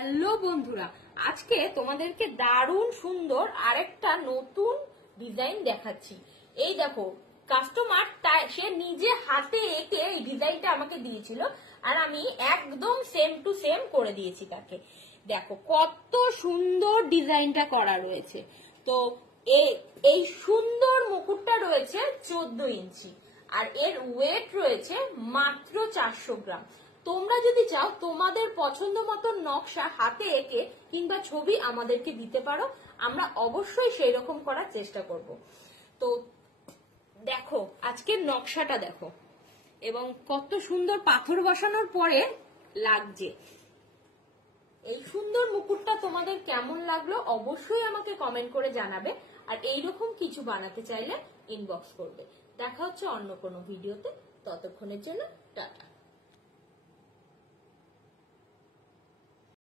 Hello বন্ধুরা, আজকে তোমাদেরকে দারুণ সুন্দর আরেকটা নতুন ডিজাইন দেখাচ্ছি। এই দেখো, কাস্টমার সে নিজে হাতে এঁকে এই ডিজাইনটা আমাকে দিয়েছিল আর আমি একদম সেম টু সেম করে দিয়েছি তাকে। দেখো কত সুন্দর ডিজাইনটা করা রয়েছে। তো এই সুন্দর মুকুটটা রয়েছে 14 ইঞ্চি আর এর ওয়েট রয়েছে মাত্র 400 গ্রাম। তোমরা যদি চাও তোমাদের পছন্দ মতো নকশা হাতে এঁকে কিংবা ছবি আমাদেরকে দিতে পারো, আমরা অবশ্যই সেই রকম করার চেষ্টা করব। তো দেখো আজকের নকশাটা দেখো, এবং কত সুন্দর পাথর বসানোর পরে লাগছে। এই সুন্দর মুকুটটা তোমাদের কেমন লাগলো অবশ্যই আমাকে কমেন্ট করে জানাবে। আর এইরকম কিছু বানাতে চাইলে ইনবক্স করবে। দেখা হচ্ছে অন্য কোনো ভিডিওতে, ততক্ষণের জন্য টাটা।